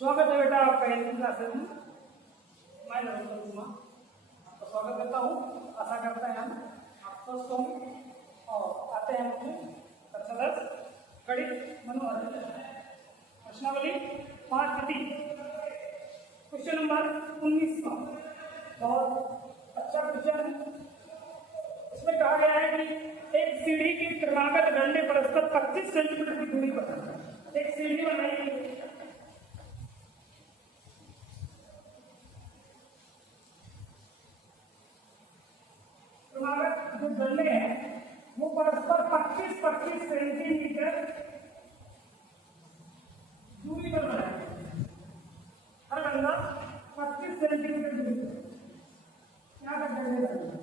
स्वागत है बेटा आपका हिंदी क्लासेस में। मैं नरेंद्र कुमार आपका स्वागत करता हूँ। आशा करते हैं हम आप स्वस्थ होंगे और आते हैं अपने कक्षा 10 गणित मनोरंजन प्रश्नावली 5 क्वेश्चन नंबर 19 का बहुत अच्छा क्वेश्चन है। इसमें कहा गया है कि एक सीढ़ी की क्रमागत डंडे परस्पर 25 सेंटीमीटर की दूरी पर एक सीढ़ी बनाई गई। जो डंडे हैं वो परस्पर 25-25 सेंटीमीटर दूरी पर बनाए गए। हर डंडा 25 सेंटीमीटर दूरी पर यहाँ तक डंडे लगेंगे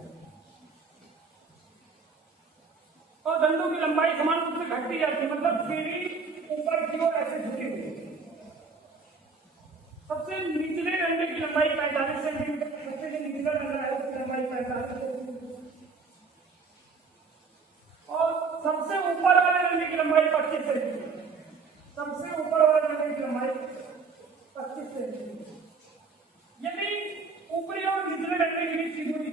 और डंडों की लंबाई समान रूप से घटती जाती है, मतलब सीढ़ी ऊपर की ओर ऐसे झुकी हुई है। सबसे निचले डंडे की लंबाई 45 सेंटीमीटर, सबसे निचला डंडा है उसकी लंबाई 45 सेंटीमीटर और सबसे ऊपर वाले डंडे की लंबाई 25 सेंटीमीटर। सबसे ऊपर वाले डंडे की लंबाई 25 सेंटीमीटर। यदि ऊपरी और निचले डंडे के बीच की दूरी,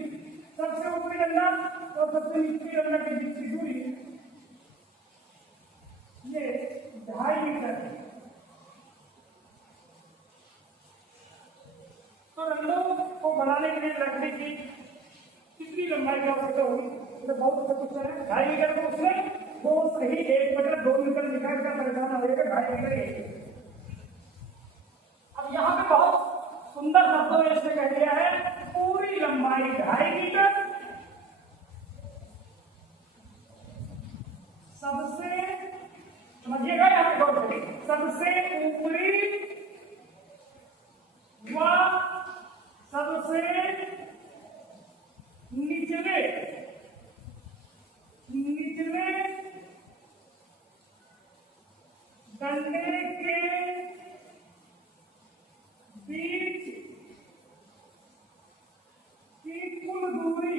सबसे ऊपरी डंडा और सबसे निचली डंडा के बीच की दूरी ये 2.5 मीटर है, तो डंडों को बनाने के लिए लकड़ी की कितनी लंबाई की आवश्यकता होगी? तो बहुत अच्छा क्वेश्चन है। 2.5 मीटर को उसमें वो सही 1 मीटर 2 मीटर निकाल का परेशान हो जाएगा। 2.5 मीटर 1 मीटर। अब यहाँ पे बहुत सुंदर शब्दों में इसने कह दिया है पूरी लंबाई 2.5 मीटर, सबसे समझिएगा यहाँ पे गौर करिए, सबसे ऊपरी व सबसे निचले डंडे के बीच की कुल दूरी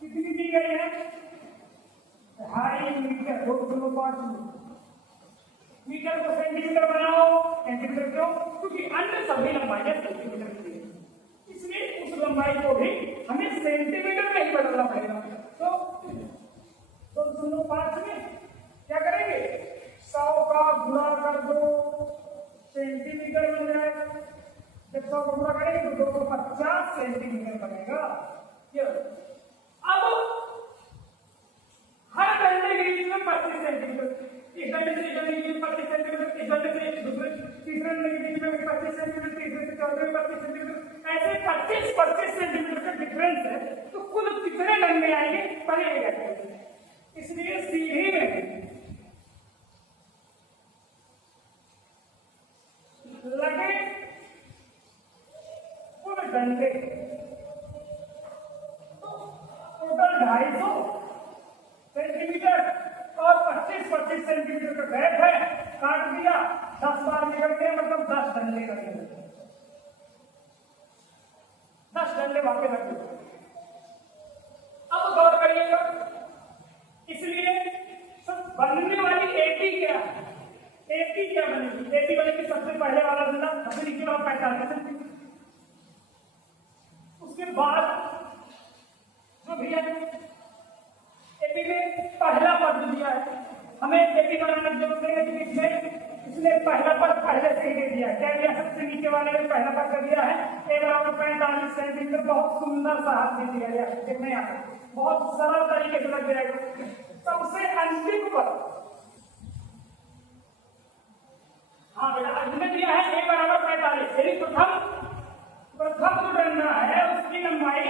कितनी दी गई है? 2.5 मीटर। 2.5 मीटर को सेंटीमीटर बनाओ, सेंटीमीटर क्यों? क्योंकि अन्य सभी लंबाई सेंटीमीटर की है, इसलिए उस लंबाई को भी हमें सेंटीमीटर में ही बदलना पड़ेगा। तो 2.5 में क्या करेंगे? 100 का गुणा कर दो, सेंटीमीटर बन जाएगा। जब 100 का गुणा करेंगे तो 250 सेंटीमीटर बनेगा। अब हर डंडे के बीच में 25 सेंटीमीटर, इस डंडे से इस डंडे के बीच 25 सेंटीमीटर, इस डंडे से दूसरे तीसरे डंडे के बीच में 25 सेंटीमीटर, तीसरे से चौथे में 25 सेंटीमीटर, ऐसे 25 सेंटीमीटर का डिफरेंस है। तो कुल कितने डंडे आएंगे पड़ेगा। इसलिए सीढ़ी में लगे कुल डंडे टोटल 250 सेंटीमीटर और 25 सेंटीमीटर का गैप है। काट दिया, 10 बार निकल गया, मतलब 10 डंडे लगे। 10 डंडे वहां पे लगे। अब गौर करिएगा, इसलिए सब बनने वाली एटी क्या है? एटी क्या बनेगी? एटी बनेगी सबसे पहले वाला डंडा, सबसे नीचे वाला 45 सेंटीमीटर। उसके बाद जो भी है एपी में पहला पद दिया है, हमें एपी बनाने की जरूरत नहीं है क्योंकि इसने पहला पद पहले से ही दे दिया है। क्या दिया? सबसे नीचे वाले में पहला पद कर दिया है A=45 सेंटीमीटर। बहुत सुंदर सा हाथ दे दिया है, देखने यहाँ पे बहुत सरल तरीके से लग जाएगा। सबसे अंतिम पद, हाँ बेटा इसमें दिया है A=45, यदि प्रथम जो डंडा है उसकी लंबाई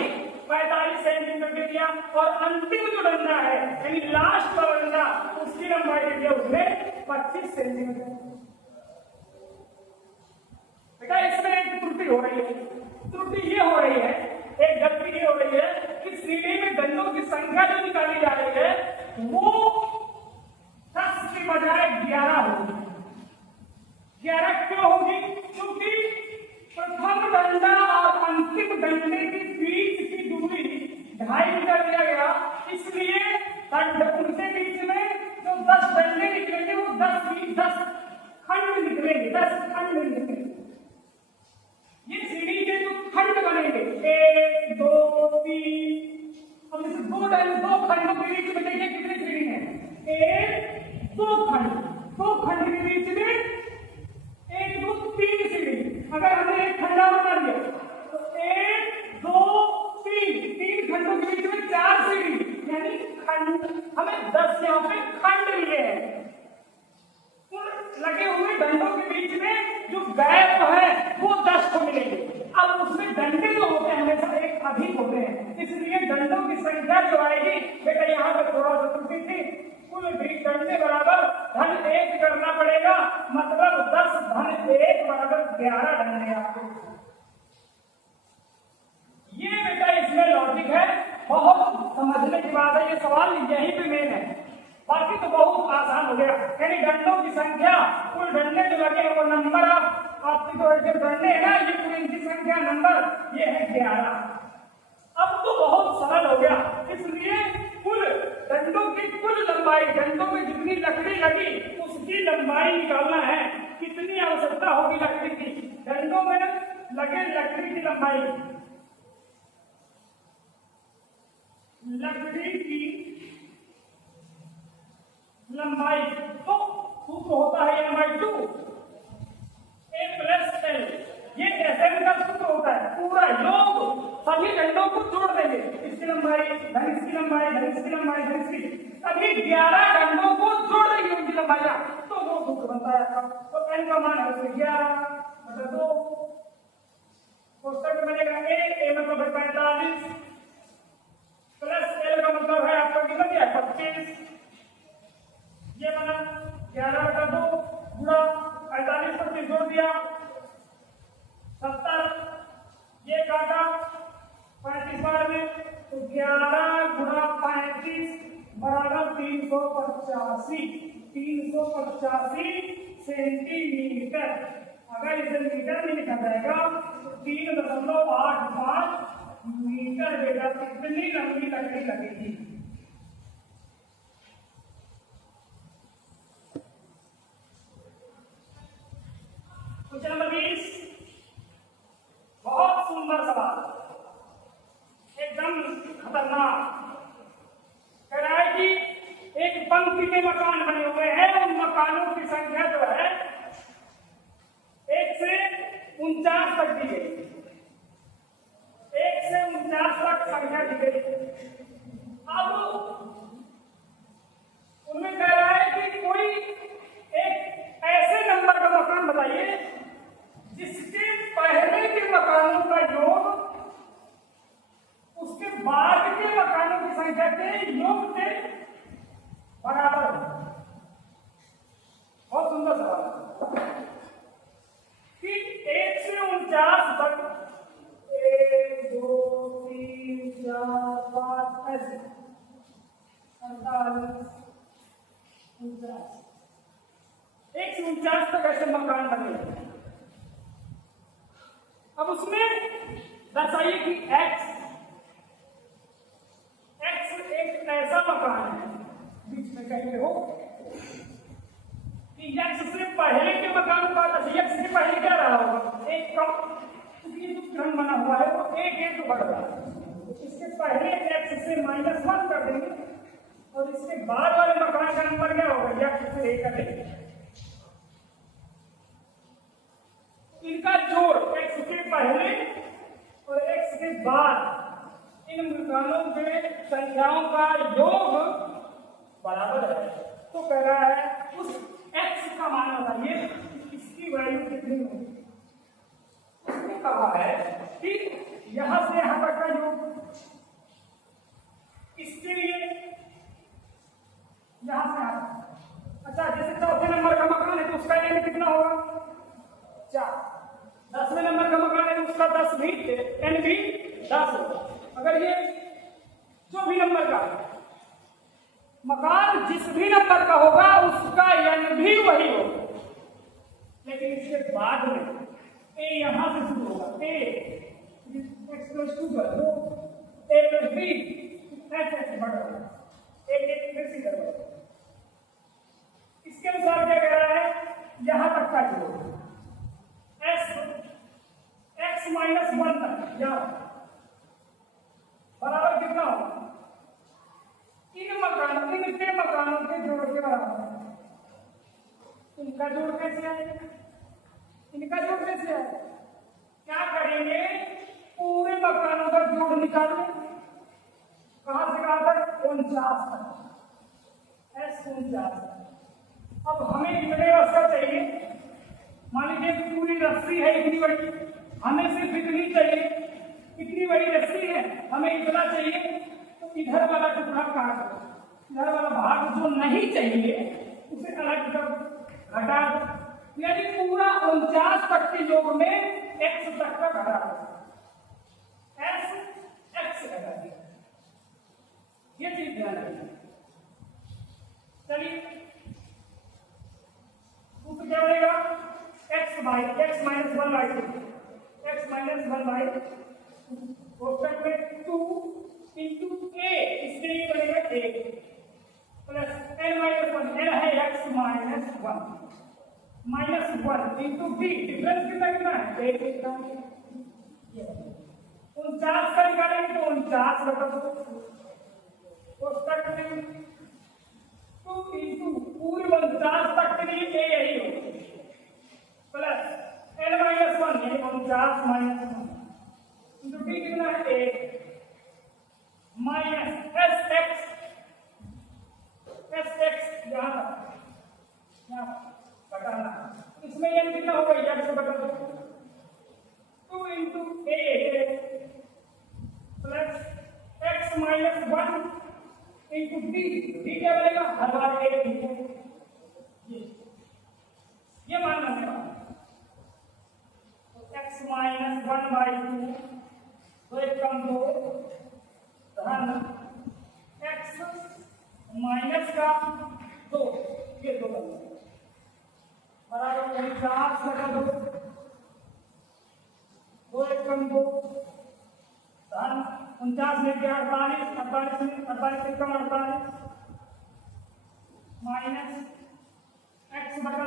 45 सेंटीमीटर दे दिया और अंतिम जो डंडा है यानी लास्ट वाला डंडा उसकी लंबाई दे दिया उसने 25 सेंटीमीटर। बेटा इसमें एक त्रुटि हो रही है। त्रुटि ये हो रही है, एक गलती ये हो रही है कि सीढ़ी में डंडों की संख्या जो निकाली जा रही है वो 10 की बजाय 11 होगी। 11 क्यों होगी? क्योंकि प्रथम डंडा और अंतिम डंडे के बीच की दूरी 2.5 मीटर दिया गया, इसलिए उनके बीच में जो 10 डंडे निकलेंगे वो 10 दो खंड के बीच में 1 2 3 सीढ़ी। अगर हमने एक खंडा बना दिया तो 1 2 3 खंडों के बीच में 4 सीढ़ी, यानी खंड हमें 10 यहाँ पे खंड मिले हैं। लगे हुए डंडों के बीच में जो गैप है वो 10 को मिलेंगे। अब उसमें डंडे जो होते हैं हमेशा एक अधिक होते हैं, इसलिए डंडों की संख्या जो आएगी, बेटा यहाँ पे थोड़ा सा त्रुटि थी, कुल डंडे बराबर धन 1 करना पड़ेगा, मतलब 10 धन 1 बराबर 11 डंडे आपको। ये बेटा इसमें लॉजिक है, बहुत समझने की बात है। ये सवाल यहीं पे मेन है, बाकी तो बहुत आसान हो गया। यानी डंडों की संख्या, कुल डंडे जो लगे हैं वो नंबर ऑफ आपकी जो डंडे है ना, ये पूरी इनकी संख्या नंबर ये है 11। अब तो बहुत सरल हो गया, इसलिए कुल डंडों की कुल लंबाई, डंडों में जितनी लकड़ी लगी उसकी लंबाई निकालना है। कितनी आवश्यकता होगी लकड़ी की, डंडों में लगे लकड़ी की लंबाई, लकड़ी की लंबाई तो सूत्र होता है n/2 a + l। ये एसएम का सूत्र होता है, पूरा योग सभी डंडों को जोड़ देंगे, इसकी लंबाई धन इसकी लंबाई धन इसकी लंबाई धन इसकी, सभी 11 डंडों को जोड़ देंगे उनकी लंबाई, तो वो सूत्र बनता है। तो n का मान है 11/2, कोष्टक में बनेगा a मतलब 45 प्लस l का मतलब है आपका कितना दिया 25, ये बना 11/2 गुणा 45 पर 30 जोड़ दिया 70, ये काटा 35 बार में, तो 11 गुणा 35 बराबर 385 सेंटीमीटर। अगर इसे मीटर में लिखा जाएगा तो 3.85 मीटर बेटा कितनी लंबी लकड़ी लगेगी। क्वेश्चन नंबर 20, बहुत सुंदर सवाल, एकदम खतरनाक। कह रहा है कि एक पंक्ति में मकान बने हुए हैं, उन मकानों की संख्या जो है 1 से 49 तक दी गई, 1 से 49 तक संख्या दी गई। अब उनमें कह रहा है कि कोई एक ऐसे नंबर का मकान बताइए जिसके पहले के मकानों का योग उसके बाद के मकानों की संख्या के योग से बराबर हो। बहुत सुंदर सवाल कि 1 से 49 तक 1 2 3 4 5 ऐसे 48 49, 1 से 49 तक ऐसे मकान बने। अब उसमें दर्शाइए कि x एक ऐसा मकान है, बीच में कहीं हो कि x से पहले के मकान का, x से पहले क्या रहा होगा, एक कम, क्योंकि जो क्रम बना हुआ है वो एक बढ़ रहा है, इसके पहले x से -1 कर देंगे और इसके बाद वाले मकान का नंबर क्या होगा, x से 1 करेंगे। इनका जोड़ x के पहले और x के बाद इन मकानों के संख्याओं का योग बराबर है। तो कह रहा है उस x का मान बताइए इसकी वैल्यू कितनी होगी। उसने कहा है कि यहां से यहां तक का योग, इसके लिए यहां से यहां, अच्छा जैसे चौथे नंबर का मकान है तो उसका एन कितना होगा 4, 10वें नंबर का मकान है तो उसका 10 भी एन भी 10 होगा। अगर ये जो भी नंबर का मकान जिस भी नंबर का होगा उसका एन भी वही होगा, लेकिन इसके बाद में ए यहां से शुरू होगा, ए x+2 कर दो, a + b ऐसे बढ़ रहा है, एक फिर से कर दो। इसके अनुसार क्या कह रहा है, यहां तक का जोड़ x-1 तक यहां बराबर कितना होगा, इन के मकानों के जोड़ के बराबर है। इनका जोड़ कैसे आएगा, इनका जोड़ कैसे आएगा, क्या करेंगे पूरे मकानों का जोड़ निकालें, कहां से कहां तक 49 तक, S49। अब हमें इतने रास्ता चाहिए, मान लीजिए पूरी रस्सी है इतनी बड़ी, हमें सिर्फ इतनी चाहिए, इतनी बड़ी रस्सी है हमें इतना चाहिए, तो इधर वाला टुकड़ा काट दो, इधर वाला भाग जो नहीं चाहिए उसे अलग कर घटा दो, यानी पूरा 49 तक के योग में x तक का घटा दो, s x घटा दिया, ये चीज ध्यान रखिए। चलिए सूत्र क्या बनेगा, x माइनस 1/2, x माइनस 1/2 कोष्टक में 2 इंटू a, इसके लिए बनेगा 1 प्लस n माइनस 1, n है x minus 1 into d, difference कितना है 1 कितना, 49 का निकालेंगे तो 49 बटा 2 कोष्टक में 2 इंटू पूरे 49 तक के लिए a यही हो प्लस n माइनस 1 यानी 49 माइनस 1 इंटू d कितना है 1 माइनस sx यहाँ घटाना, इसमें n कितना होगा x बटा 2 into a plus x minus 1 into d क्या बनेगा, हर बार 1 ये मान लेना, x माइनस 1/2 2 कम 2 धन x माइनस का 2, ये 2 बराबर 49 बटा 2 2 कम 2 धन 49 में 48 48 कम 48 माइनस x बटा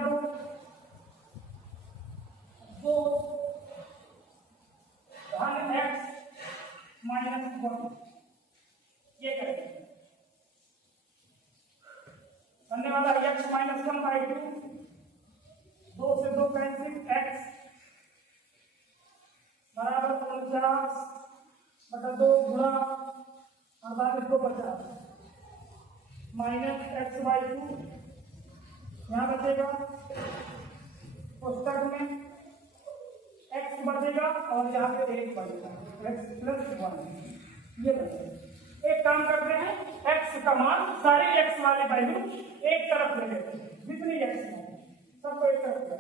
2 धन x माइनस 1, ये करेंगे बनने वाला x माइनस 1/2, 2 से 2 कैंसिल, x बराबर 49 बटा 2 गुणा 48 को 50 माइनस x/2, यहाँ बचेगा कोष्टक में x बचेगा और यहाँ पे 1 बचेगा, x प्लस 1 ये बचेगा। एक काम करते हैं, x का मान सारे x वाले वैल्यू एक तरफ ले लेते हैं, जितनी x है सबको एक तरफ ले,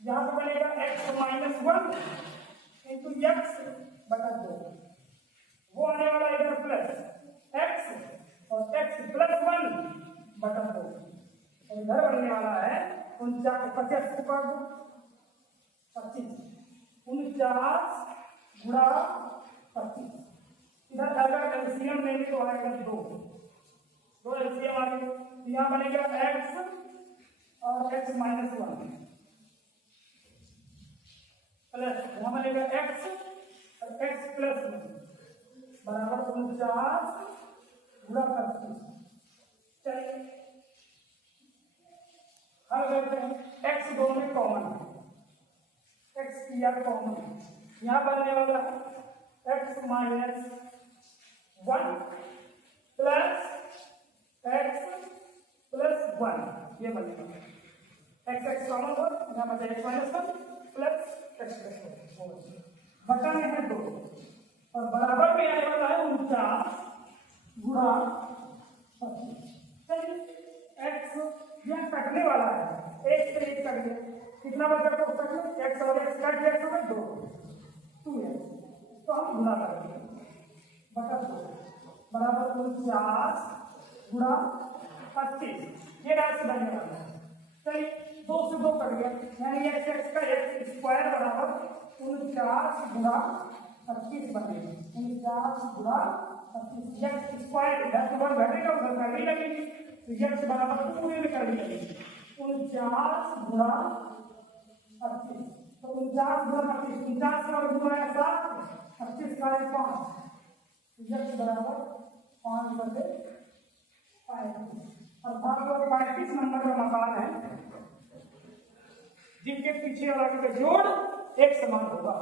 यहाँ पे बनेगा x माइनस 1 इंटू x बटा 2, वो आने वाला इधर प्लस x और x प्लस 1 बटा 2, इधर बनने वाला है 49 50 को काट दो 25, 49 गुणा 25, इधर अगर एलसीएम लेंगे तो आएगा 2 एलसीएम आ गया, यहाँ बनेगा x और x माइनस 1 प्लस यहाँ बनेगा x और x प्लस 1 बराबर 49 गुणा 25। चलिए हल करते हैं, x दोनों में कॉमन है, x किया कॉमन है, यहाँ बनने वाला x minus 1 plus x plus 1, ये बनेगा x कॉमन हो, यहाँ बचा x minus 1 plus x plus 1 बटा में है 2 और बराबर में आने वाला है 49 गुणा 25। चलिए x यहाँ कटने वाला है, 1 से 1 कट गया, कितना बचा तो उसका x और x कट गया तो 2x, तो हम गुणा करेंगे बटा 2 बराबर 49 गुणा 25, ये राशि बनने वाला है। चलिए 2 से 2 कट गया, यानी x का x स्क्वायर बराबर 49 गुणा 25 बनेगा, 49 गुणा 25, x स्क्वायर इधर तो 1 घटेगा उधर करनी लगेगी, तो x बराबर पूरे में करनी लगेगी 49 गुणा 25, तो 49 गुणा 25, 49 का गुणा है 7, 25 का है 5, x बराबर 5 बटे 35 और भाग 35 नंबर का मकान है, पीछे और आगे का जोड़ एक समान होगा।